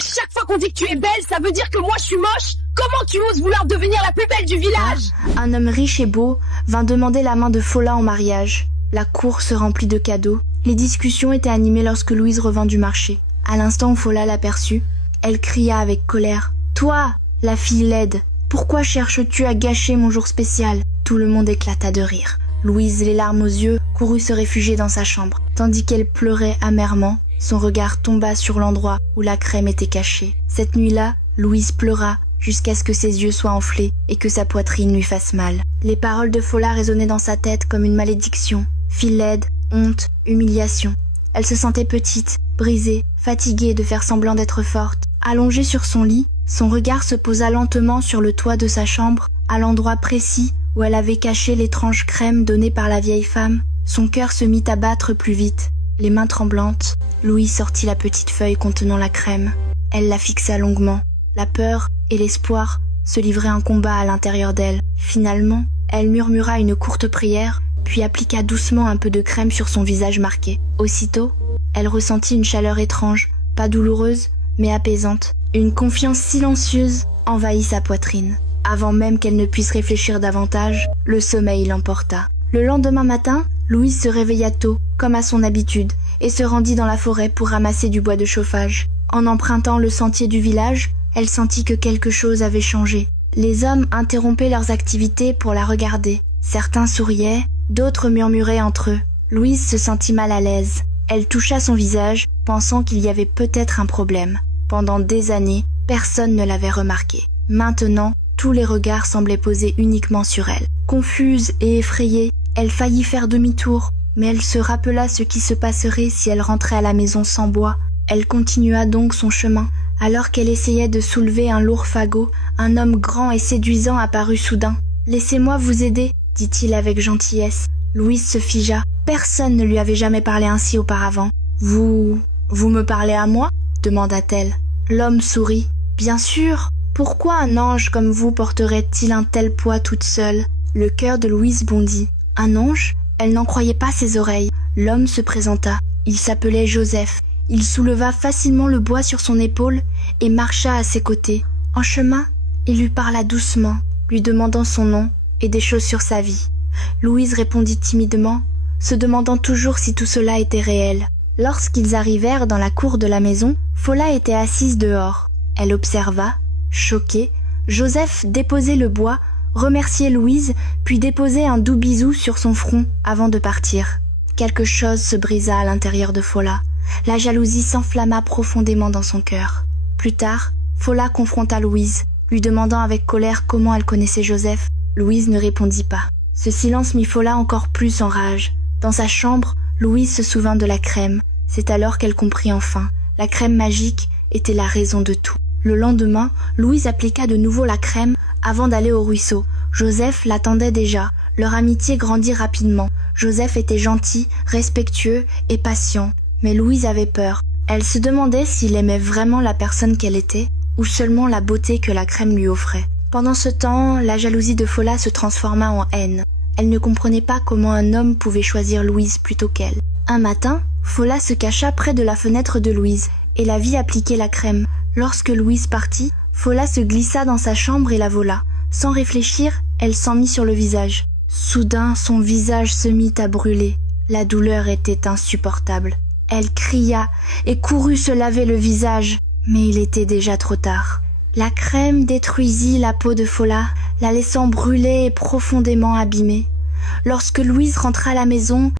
À chaque fois qu'on dit que tu es belle, ça veut dire que moi je suis moche. Comment tu oses vouloir devenir la plus belle du village? Un homme riche et beau vint demander la main de Fola en mariage. La cour se remplit de cadeaux. Les discussions étaient animées lorsque Louise revint du marché. À l'instant où Fola l'aperçut, elle cria avec colère. « Toi, la fille laide, pourquoi cherches-tu à gâcher mon jour spécial ?» Tout le monde éclata de rire. Louise, les larmes aux yeux, courut se réfugier dans sa chambre. Tandis qu'elle pleurait amèrement, son regard tomba sur l'endroit où la crème était cachée. Cette nuit-là, Louise pleura jusqu'à ce que ses yeux soient enflés et que sa poitrine lui fasse mal. Les paroles de Fola résonnaient dans sa tête comme une malédiction. Fille laide, honte, humiliation. Elle se sentait petite, brisée, fatiguée de faire semblant d'être forte. Allongée sur son lit, son regard se posa lentement sur le toit de sa chambre, à l'endroit précis où elle avait caché l'étrange crème donnée par la vieille femme. Son cœur se mit à battre plus vite. Les mains tremblantes, Louise sortit la petite feuille contenant la crème. Elle la fixa longuement. La peur et l'espoir se livraient un combat à l'intérieur d'elle. Finalement, elle murmura une courte prière, puis appliqua doucement un peu de crème sur son visage marqué. Aussitôt, elle ressentit une chaleur étrange, pas douloureuse, mais apaisante. Une confiance silencieuse envahit sa poitrine. Avant même qu'elle ne puisse réfléchir davantage, le sommeil l'emporta. Le lendemain matin, Louise se réveilla tôt, comme à son habitude, et se rendit dans la forêt pour ramasser du bois de chauffage. En empruntant le sentier du village, elle sentit que quelque chose avait changé. Les hommes interrompaient leurs activités pour la regarder. Certains souriaient, d'autres murmuraient entre eux. Louise se sentit mal à l'aise. Elle toucha son visage, pensant qu'il y avait peut-être un problème. Pendant des années, personne ne l'avait remarqué. Maintenant, tous les regards semblaient posés uniquement sur elle. Confuse et effrayée, elle faillit faire demi-tour, mais elle se rappela ce qui se passerait si elle rentrait à la maison sans bois. Elle continua donc son chemin. Alors qu'elle essayait de soulever un lourd fagot, un homme grand et séduisant apparut soudain. « Laissez-moi vous aider », dit-il avec gentillesse. Louise se figea. Personne ne lui avait jamais parlé ainsi auparavant. « Vous me parlez à moi ?» demanda-t-elle. L'homme sourit. « Bien sûr. Pourquoi un ange comme vous porterait-il un tel poids toute seule ?» Le cœur de Louise bondit. Un ange? Elle n'en croyait pas ses oreilles. L'homme se présenta. Il s'appelait Joseph. Il souleva facilement le bois sur son épaule et marcha à ses côtés. En chemin, il lui parla doucement, lui demandant son nom et des choses sur sa vie. Louise répondit timidement, se demandant toujours si tout cela était réel. Lorsqu'ils arrivèrent dans la cour de la maison, Fola était assise dehors. Elle observa, choquée, Joseph déposer le bois, remercier Louise, puis déposer un doux bisou sur son front avant de partir. Quelque chose se brisa à l'intérieur de Fola. La jalousie s'enflamma profondément dans son cœur. Plus tard, Fola confronta Louise, lui demandant avec colère comment elle connaissait Joseph. Louise ne répondit pas. Ce silence mit Fola encore plus en rage. Dans sa chambre, Louise se souvint de la crème. C'est alors qu'elle comprit enfin. La crème magique était la raison de tout. Le lendemain, Louise appliqua de nouveau la crème avant d'aller au ruisseau. Joseph l'attendait déjà. Leur amitié grandit rapidement. Joseph était gentil, respectueux et patient. Mais Louise avait peur. Elle se demandait s'il aimait vraiment la personne qu'elle était ou seulement la beauté que la crème lui offrait. Pendant ce temps, la jalousie de Fola se transforma en haine. Elle ne comprenait pas comment un homme pouvait choisir Louise plutôt qu'elle. Un matin, Fola se cacha près de la fenêtre de Louise et la vit appliquer la crème. Lorsque Louise partit, Fola se glissa dans sa chambre et la vola. Sans réfléchir, elle s'en mit sur le visage. Soudain, son visage se mit à brûler. La douleur était insupportable. Elle cria et courut se laver le visage, mais il était déjà trop tard. La crème détruisit la peau de Fola, la laissant brûler et profondément abîmée. Lorsque Louise rentra à la maison,